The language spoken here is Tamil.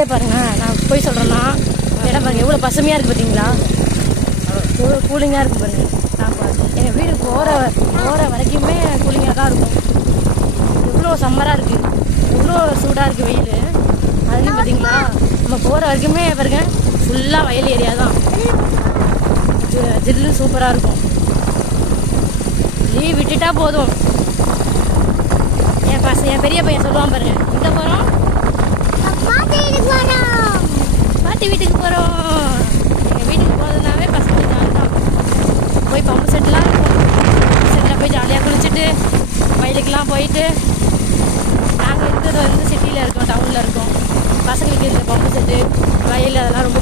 வெயிலே பாருங்கள். நான் போய் சொல்கிறேன்னா இடம் பாருங்கள் எவ்வளோ பசுமையாக இருக்குது பார்த்தீங்களா? எவ்வளோ கூலிங்காக இருக்குது பாருங்கள். நான் எங்கள் வீடு போகிற வரைக்குமே கூலிங்காக தான் இருக்கும். எவ்வளோ சம்மராக இருக்குது, எவ்வளோ சூடாக இருக்குது வெயில். அதுலேயும் பார்த்தீங்களா நம்ம போகிற வரைக்குமே பாருங்க ஃபுல்லாக வயல் ஏரியா தான். ஜில்லு சூப்பராக இருக்கும். லீவ் விட்டுட்டா போதும். என் பெரிய பையன் சொல்லுவான் பாருங்க, எங்கே போகிறோம்? பாட்டி வீட்டுக்கு போகிறோம். எங்கள் வீட்டுக்கு போகிறதுனாவே பசங்க ஜாலி தான். போய் பம்பு செட்டுலாம் இருக்கும். பம்பு செட்டில் போய் ஜாலியாக குளிச்சுட்டு வயலுக்கெலாம் போயிட்டு. நாங்கள் இருக்கிறது வந்து சிட்டியில் இருக்கோம், டவுனில் இருக்கோம். பசங்களுக்கு இந்த பம்பு செட்டு வயல் அதெல்லாம் ரொம்ப